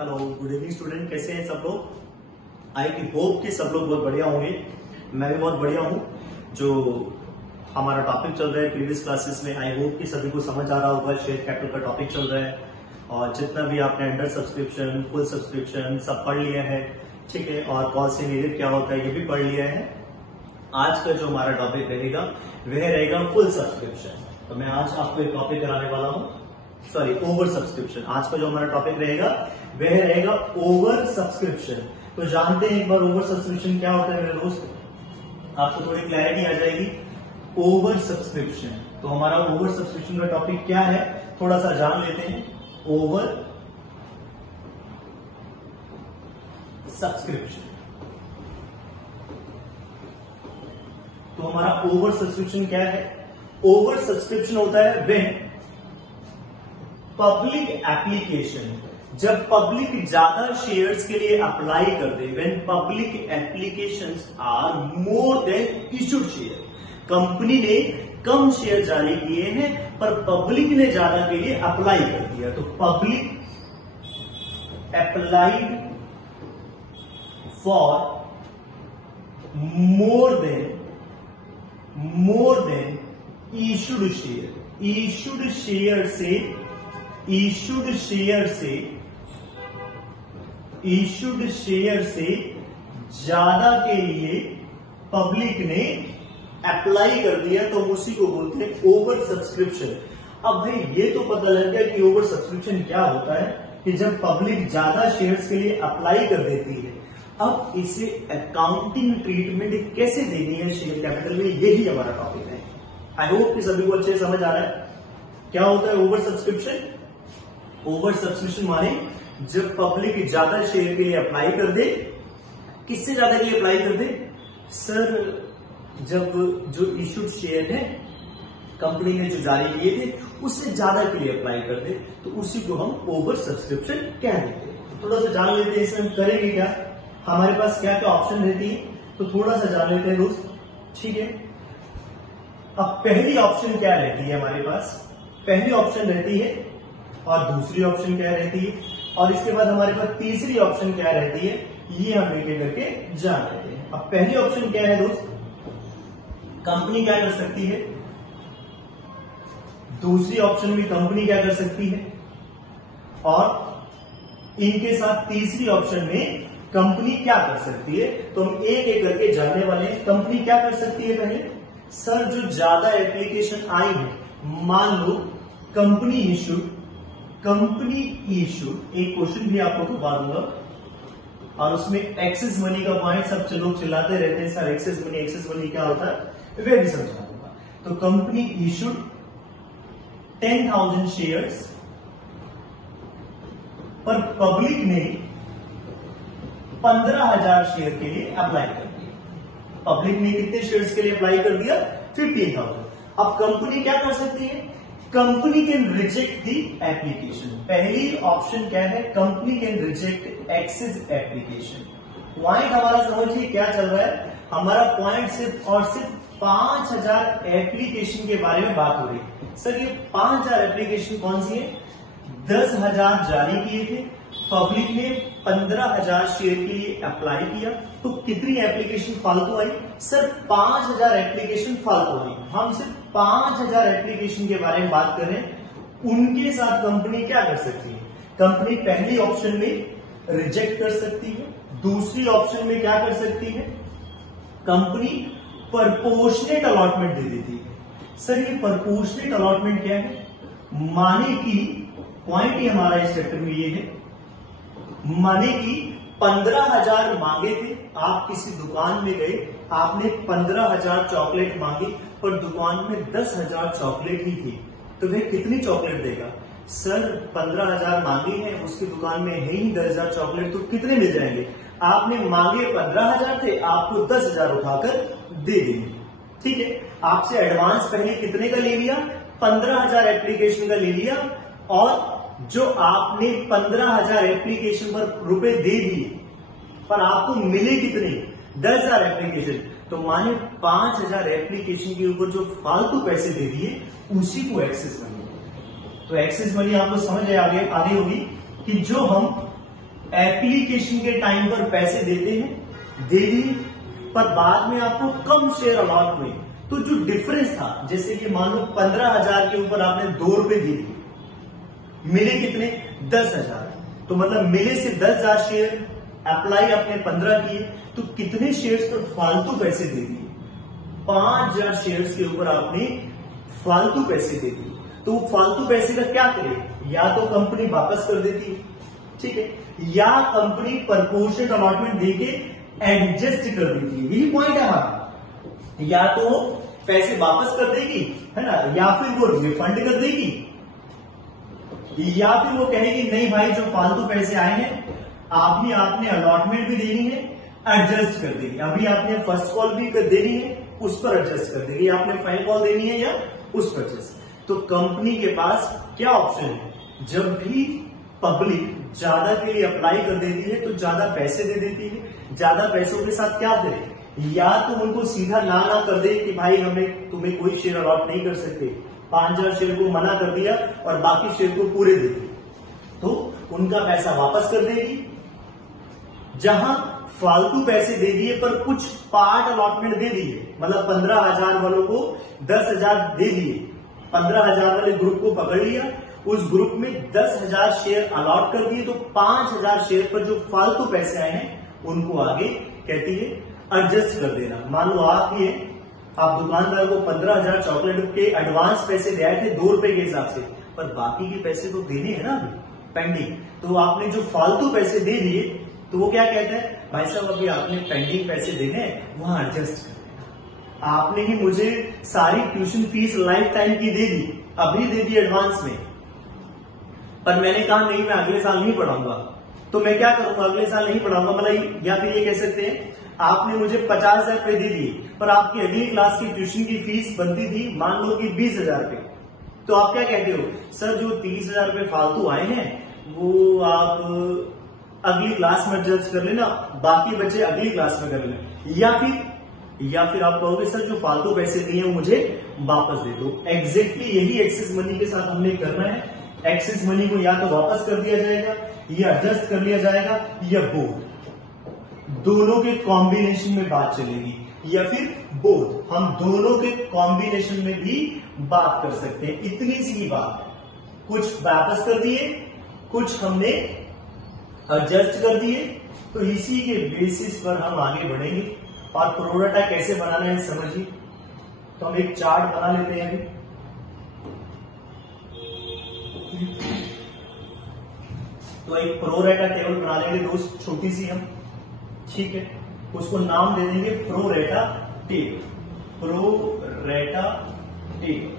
Hello, good evening student. कैसे हैं सब लोग? आई होप कि सब लोग बहुत बढ़िया होंगे। मैं भी बहुत बढ़िया हूँ। जो हमारा टॉपिक चल रहा है प्रीवियस क्लासेस में, आई होप कि सभी को समझ आ रहा होगा। शेयर कैपिटल का टॉपिक चल रहा है और जितना भी आपने अंडर सब्सक्रिप्शन, फुल सब्सक्रिप्शन सब पढ़ लिया है, ठीक है। और कॉल से नीडेड क्या होता है ये भी पढ़ लिया है। आज का जो हमारा टॉपिक रहेगा वह रहेगा फुल सब्सक्रिप्शन। तो मैं आज आपको एक टॉपिक कराने वाला हूँ, सॉरी ओवर सब्सक्रिप्शन। आज का जो हमारा टॉपिक रहेगा वह रहेगा ओवर सब्सक्रिप्शन। तो जानते हैं एक बार ओवर सब्सक्रिप्शन क्या होता है मेरे दोस्त, आपको थोड़ी क्लैरिटी आ जाएगी। ओवर सब्सक्रिप्शन, तो हमारा ओवर सब्सक्रिप्शन का टॉपिक क्या है थोड़ा सा जान लेते हैं। ओवर सब्सक्रिप्शन, तो हमारा ओवर सब्सक्रिप्शन क्या है? ओवर सब्सक्रिप्शन होता है व्हेन पब्लिक एप्लीकेशन, जब पब्लिक ज्यादा शेयर्स के लिए अप्लाई कर दे। When public applications are more than issued share, company ने कम शेयर जारी किए हैं पर पब्लिक ने ज्यादा के लिए अप्लाई कर दिया, तो public applied for more than issued share. Issued share से ज्यादा के लिए पब्लिक ने अप्लाई कर दिया, तो उसी को बोलते हैं ओवर सब्सक्रिप्शन। अब भाई ये तो पता लग गया कि ओवर सब्सक्रिप्शन क्या होता है, कि जब पब्लिक ज्यादा शेयर्स के लिए अप्लाई कर देती है। अब इसे अकाउंटिंग ट्रीटमेंट कैसे देनी है शेयर कैपिटल में, यही हमारा टॉपिक है। आई होप कि सभी को अच्छे से समझ आ रहा है क्या होता है ओवर सब्सक्रिप्शन। ओवर सब्सक्रिप्शन माने जब पब्लिक ज्यादा शेयर के लिए अप्लाई कर दे। किससे ज्यादा के लिए अप्लाई कर दे? सर जब जो इशूड शेयर है कंपनी ने जो जारी किए थे उससे ज्यादा के लिए अप्लाई कर दे, तो उसी को हम ओवर सब्सक्रिप्शन कह देते हैं। थोड़ा सा जान लेते हैं इसमें हम करेंगे क्या, हमारे पास क्या क्या ऑप्शन रहती है, तो थोड़ा सा जान लेते हैं दोस्त, ठीक है। अब पहली ऑप्शन क्या रहती है हमारे पास? पहली ऑप्शन रहती है और दूसरी ऑप्शन क्या रहती है, और इसके बाद हमारे पास तीसरी ऑप्शन क्या रहती है, ये हम एक करके जान लेते हैं। अब पहली ऑप्शन क्या है दोस्त, कंपनी क्या कर सकती है। दूसरी ऑप्शन में कंपनी क्या कर सकती है, और इनके साथ तीसरी ऑप्शन में कंपनी क्या कर सकती है। तो हम एक एक करके जानने वाले हैं। कंपनी क्या कर सकती है? पहले सर जो ज्यादा एप्लीकेशन आई है, मान लो कंपनी इशूड, एक क्वेश्चन भी आपको करवा दूंगा और उसमें एक्सेस मनी का पॉइंट सब लोग चिल्लाते रहते हैं, सर एक्सेस मनी क्या होता है, वे भी समझा दूंगा। तो कंपनी इशूड 10,000 शेयर्स, पर पब्लिक ने 15,000 शेयर के लिए अप्लाई कर दिया। पब्लिक ने कितने शेयर्स के लिए अप्लाई कर दिया? 15,000। अब कंपनी क्या कर सकती है? Company can reject the application. पहली ऑप्शन क्या है? Company can reject access application. Point हमारा समझिए क्या चल रहा है, हमारा पॉइंट सिर्फ और सिर्फ 5,000 एप्लीकेशन के बारे में बात हो रही है। सर ये 5,000 एप्लीकेशन कौन सी है? 10,000 जारी किए थे, पब्लिक ने 15,000 शेयर के लिए अप्लाई किया, तो कितनी एप्लीकेशन फालतू आई? सर 5,000 एप्लीकेशन फालतू आई। हम सिर्फ 5,000 एप्लीकेशन के बारे में बात कर रहे हैं। उनके साथ कंपनी क्या कर सकती है? कंपनी पहली ऑप्शन में रिजेक्ट कर सकती है, दूसरी ऑप्शन में क्या कर सकती है? कंपनी प्रपोर्शनेट अलॉटमेंट दे देती है। सर ये प्रपोर्शनेट अलॉटमेंट क्या है? माने की पॉइंट ही हमारा इस चैप्टर में ये है, माने की 15,000 मांगे थे, आप किसी दुकान में गए, आपने 15,000 चॉकलेट मांगी, पर दुकान में 10,000 चॉकलेट ही थी, तो वह कितनी चॉकलेट देगा? सर 15,000 मांगी है, उसकी दुकान में है ही 10,000 चॉकलेट, तो कितने मिल जाएंगे? आपने मांगे 15,000 थे, आपको 10,000 उठाकर दे देंगे, ठीक है। आपसे एडवांस पहले कितने का ले लिया? 15,000 एप्लीकेशन का ले लिया, और जो आपने 15,000 एप्लीकेशन पर रुपए दे दिए, पर आपको मिले कितने? 10,000 एप्लीकेशन। तो माने 5,000 एप्लीकेशन के ऊपर जो फालतू पैसे दे दिए उसी को एक्सेस मनी। तो एक्सेस मनी आपको समझ आगे होगी कि जो हम एप्लीकेशन के टाइम पर पैसे देते हैं, दे दिए, पर बाद में आपको कम शेयर अलॉट हुए, तो जो डिफरेंस था, जैसे कि मान लो 15,000 के ऊपर आपने 2 रुपए दिए, मिले कितने 10,000, तो मतलब मिले से 10,000 शेयर, अप्लाई आपने 15 किए, तो कितने शेयर्स पर फालतू पैसे दे दिए, 5,000 शेयर्स के ऊपर आपने फालतू पैसे दे दिए। तो फालतू पैसे का क्या करे, या तो कंपनी वापस कर देती है, ठीक है, या कंपनी प्रपोर्शनल अलॉटमेंट देके एडजस्ट कर देती है। यही पॉइंट है हमारा, या तो पैसे वापस कर देगी, है ना, या फिर वो रिफंड कर देगी, या फिर वो कहेगी नहीं भाई जो फालतू पैसे आए हैं आपने अलॉटमेंट भी देनी है, एडजस्ट कर देगी। अभी आपने फर्स्ट कॉल भी देनी है, उस पर एडजस्ट कर देगी, आपने फाइनल कॉल देनी है या उस पर एडजस्ट। तो कंपनी के पास क्या ऑप्शन है, जब भी पब्लिक ज्यादा के लिए अप्लाई कर देती है तो ज्यादा पैसे दे देती है, ज्यादा पैसों के साथ क्या करे, या तो उनको सीधा ना कर दे कि भाई तुम्हें कोई शेयर अलॉट नहीं कर सकते, 5,000 शेयर को मना कर दिया और बाकी शेयर को पूरे दे दिए, तो उनका पैसा वापस कर देगी। जहां फालतू पैसे दे दिए पर कुछ पार्ट अलॉटमेंट दे दिए, मतलब 15,000 वालों को 10,000 दे दिए, 15,000 वाले ग्रुप को पकड़ लिया, उस ग्रुप में 10,000 शेयर अलॉट कर दिए, तो 5,000 शेयर पर जो फालतू पैसे आए हैं उनको आगे कहती है एडजस्ट कर देना। मान लो आप दुकानदार को 15,000 चॉकलेट के एडवांस पैसे दे आए थे 2 रुपए के हिसाब से, पर बाकी के पैसे तो देने हैं ना अभी पेंडिंग, तो आपने जो फालतू पैसे दे दिए, तो वो क्या कहता है, भाई साहब अभी आपने पेंडिंग पैसे देने वहां एडजस्ट कर देना। आपने ही मुझे सारी ट्यूशन फीस लाइफ टाइम की दे दी, अभी दे दी एडवांस में, पर मैंने कहा नहीं मैं अगले साल नहीं पढ़ाऊंगा, तो मैं क्या करूंगा, अगले साल नहीं पढ़ाऊंगा, मतलब या फिर ये कह सकते हैं आपने मुझे 50,000 रुपए दे दिए, पर आपकी अगली क्लास की ट्यूशन की फीस बनती थी मान लो कि 20,000 रुपए, तो आप क्या कहते हो, सर जो 30,000 रुपए फालतू आए हैं वो आप अगली क्लास में एडजस्ट कर लेना, बाकी बच्चे अगली क्लास में कर लेना, या फिर आप कहोगे सर जो फालतू पैसे दिए हैं मुझे वापस दे दो। एग्जैक्टली यही एक्सेस मनी के साथ हमने करना है, एक्सेस मनी को या तो वापस कर दिया जाएगा, या एडजस्ट कर लिया जाएगा, या बोथ, दोनों के कॉम्बिनेशन में बात चलेगी, या फिर बोथ, हम दोनों के कॉम्बिनेशन में भी बात कर सकते हैं। इतनी सी बात है, कुछ वापस कर दिए, कुछ हमने एडजस्ट कर दिए, तो इसी के बेसिस पर हम आगे बढ़ेंगे। और प्रोडाटा कैसे बनाना है समझिए, तो हम एक चार्ट बना लेते हैं अभी। तो एक प्रोरेटा टेबल बना लेंगे दोस्त, छोटी सी हम, ठीक है, उसको नाम दे देंगे pro rata table, pro rata table.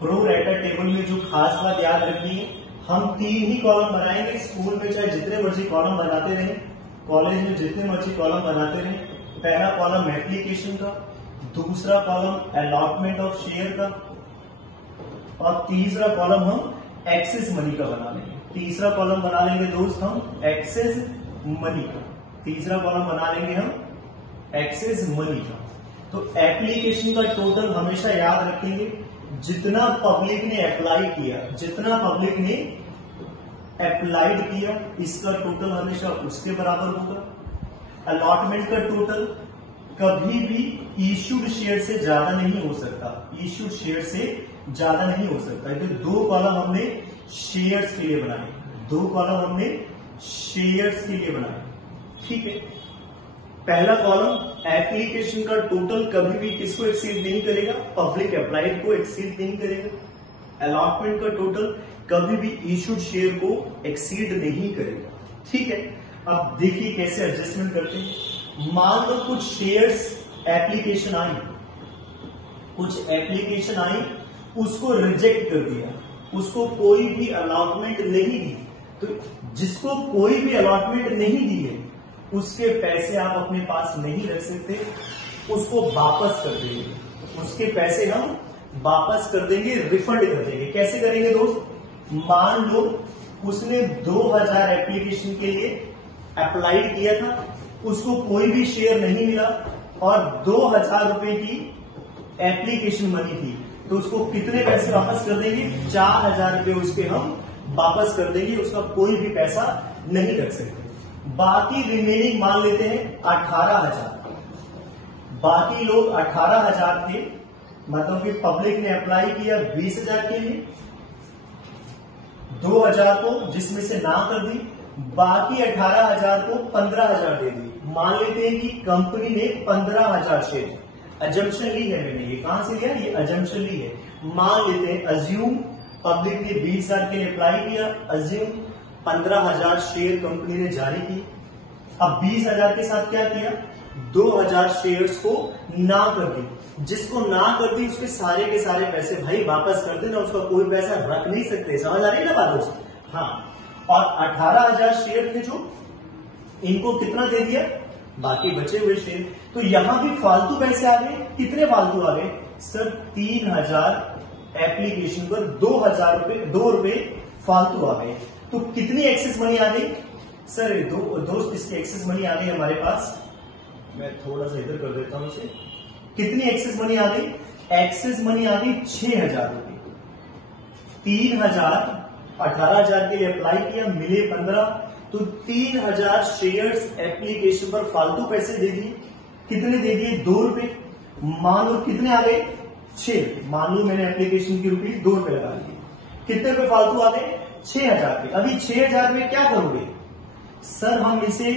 Pro rata table में जो खास बात याद रखनी है, हम 3 ही कॉलम बनाएंगे। स्कूल में चाहे जितने मर्जी कॉलम बनाते रहे, कॉलेज में जितने मर्जी कॉलम बनाते रहे। पहला कॉलम एप्लीकेशन का, दूसरा कॉलम अलॉटमेंट ऑफ शेयर का, और तीसरा कॉलम हम एक्सेस मनी का बना लेंगे। तीसरा कॉलम बना लेंगे दोस्त हम एक्सेस मनी का, तीसरा कॉलम बना लेंगे हम एक्सेस मनी का। तो एप्लीकेशन का टोटल हमेशा याद रखेंगे, जितना पब्लिक ने अप्लाई किया, जितना पब्लिक ने अप्लाइड किया, इसका टोटल हमेशा उसके बराबर होगा। अलॉटमेंट का टोटल कभी भी इश्यूड शेयर से ज्यादा नहीं हो सकता, इश्यूड शेयर से ज्यादा नहीं हो सकता। तो 2 कॉलम हमने शेयर्स के लिए बनाए, 2 कॉलम हमने शेयर्स के लिए बनाए, ठीक है। पहला कॉलम एप्लीकेशन का टोटल कभी भी किसको एक्सीड नहीं करेगा, पब्लिक अप्लाइड को एक्सीड नहीं करेगा। अलॉटमेंट का टोटल कभी भी इश्यूड शेयर को एक्सीड नहीं करेगा, ठीक है। अब देखिए कैसे एडजस्टमेंट करते हैं। मान लो कुछ शेयर्स एप्लीकेशन आई, कुछ एप्लीकेशन आई, उसको रिजेक्ट कर दिया, उसको कोई भी अलॉटमेंट नहीं दी, तो जिसको कोई भी अलॉटमेंट नहीं दी है उसके पैसे आप अपने पास नहीं रख सकते, उसको वापस कर देंगे, उसके पैसे हम वापस कर देंगे, रिफंड कर देंगे। कैसे करेंगे दोस्त, मान लो उसने 2,000 एप्लीकेशन के लिए अप्लाई किया था, उसको कोई भी शेयर नहीं मिला और 2,000 रुपए की एप्लीकेशन मनी थी, तो उसको कितने पैसे वापस कर देंगे? 4,000 रुपये उसके हम वापस कर देंगे, उसका कोई भी पैसा नहीं कर सकते। बाकी रिमेनिंग मान लेते हैं 18,000। बाकी लोग 18,000 थे, मतलब कि पब्लिक ने अप्लाई किया 20,000 के लिए, 2,000 को जिसमें से ना कर दी, बाकी 18,000 को 15,000 दे दी। मान लेते हैं कि कंपनी ने 15,000 शेयर, अजम्पशन ली है मैंने, ये कहां से लिया? ये अजम्पशन ली है। मान लेते हैं, अज्यूम पब्लिक ने 20,000 के लिए अप्लाई किया, अज्यूम 15,000 शेयर कंपनी ने जारी की। अब 20,000 के साथ क्या किया? 2,000 शेयर्स को ना कर दी। जिसको ना कर दी उसके सारे के सारे पैसे भाई वापस कर देना, उसका कोई पैसा रख नहीं सकते। समझ आ रही है ना बात दोस्त? हाँ। और 18,000 शेयर थे जो, इनको कितना दे दिया? बाकी बचे हुए शेयर। तो यहां भी फालतू पैसे आ गए। कितने फालतू आ गए सर? 3,000 एप्लीकेशन पर 2 रुपए फालतू आ गए। तो कितनी एक्सेस मनी आ गई सर? दोस्त इसकी एक्सेस मनी आ गई हमारे पास, मैं थोड़ा सा इधर कर देता हूं इसे। कितनी एक्सेस मनी आ गई? एक्सेस मनी आ गई 6,000 रुपए। 3,000 18,000 के लिए अप्लाई किया, मिले 15, तो 3,000 शेयर्स एप्लीकेशन पर फालतू पैसे दे दिए। कितने दे दिए? 2 रुपए। मान लो कितने आ गए? 6। मान लो मैंने एप्लीकेशन की रुपीज 2 रुपए लगा दिए, कितने रुपए फालतू आ गए? 6,000 रुपए। अभी 6,000 में क्या करोगे सर? हम इसे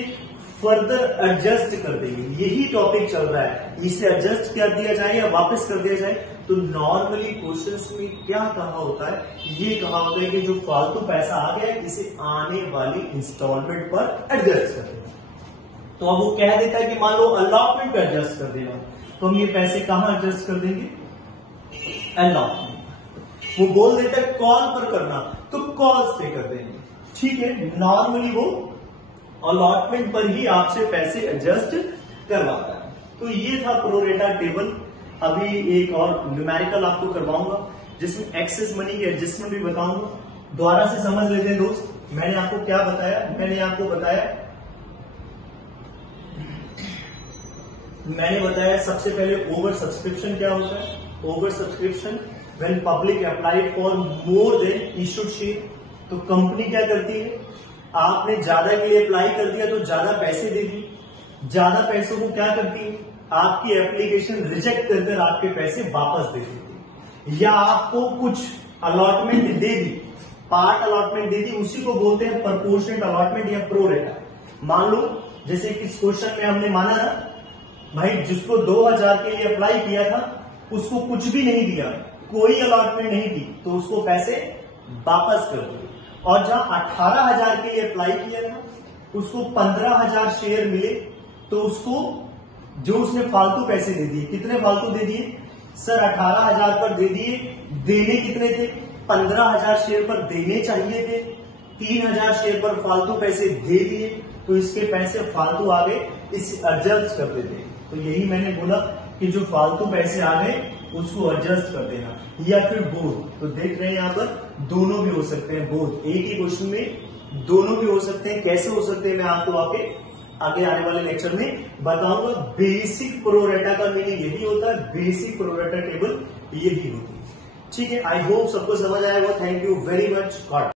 फर्दर एडजस्ट कर देंगे। यही टॉपिक चल रहा है, इसे एडजस्ट कर दिया जाए या वापस कर दिया जाए। तो नॉर्मली क्वेश्चंस में क्या कहा होता है? ये कहा होता है कि जो फालतू पैसा आ गया इसे आने वाली इंस्टॉलमेंट पर एडजस्ट कर देना। तो अब वो कह देता है कि मान लो अलॉटमेंट पे एडजस्ट कर देना, तो हम ये पैसे कहां एडजस्ट कर देंगे? अलॉटमेंट। वो बोल देता है कॉल पर करना, तो कॉल्स पे कर देंगे। ठीक है, नॉर्मली वो अलॉटमेंट पर ही आपसे पैसे एडजस्ट करवाता है। तो ये था प्रोरेटा टेबल। अभी एक और न्यूमेरिकल आपको करवाऊंगा जिसमें एक्सेस मनी की एडजस्टमेंट भी बताऊंगा। दोबारा से समझ लेते हैं दोस्त, मैंने आपको क्या बताया? मैंने बताया सबसे पहले ओवर सब्सक्रिप्शन क्या होता है? Over subscription when public apply for more than issued share. तो कंपनी क्या करती है? आपने ज्यादा के लिए अप्लाई कर दिया तो ज्यादा पैसे दे दी। ज्यादा पैसों को क्या करती है? आपकी एप्लीकेशन रिजेक्ट कर आपके पैसे वापस दे देती। या आपको कुछ अलॉटमेंट दे दी, पार्ट अलॉटमेंट दे दी, उसी को बोलते हैं प्रपोर्शनेट अलॉटमेंट या प्रोरेटा। मान लो जैसे कि इस क्वेश्चन में हमने माना ना भाई, जिसको 2,000 के लिए अप्लाई किया था उसको कुछ भी नहीं दिया, कोई अलॉटमेंट नहीं दी, तो उसको पैसे वापस कर दो। और जहां 18,000 के लिए अप्लाई किया था उसको 15,000 शेयर मिले, तो उसको जो उसने फालतू पैसे दे दिए, कितने फालतू दे दिए सर? 18,000 पर दे दिए। देने कितने थे? 15,000 शेयर पर देने चाहिए थे, 3,000 शेयर पर फालतू पैसे दे दिए, तो इसके पैसे फालतू आ गए, इसे एडजस्ट कर देते। तो यही मैंने बोला कि जो फालतू पैसे आ गए उसको एडजस्ट कर देना। या फिर बोथ, तो देख रहे हैं यहां पर दोनों भी हो सकते हैं। बोथ, एक ही क्वेश्चन में दोनों भी हो सकते हैं। कैसे हो सकते हैं मैं आपको आगे आने वाले लेक्चर में बताऊंगा। बेसिक प्रोरेटा का मीनिंग यही होता है, बेसिक प्रोरेटा टेबल यही होती है। ठीक है, आई होप सबको समझ आया होगा। Thank you very much. God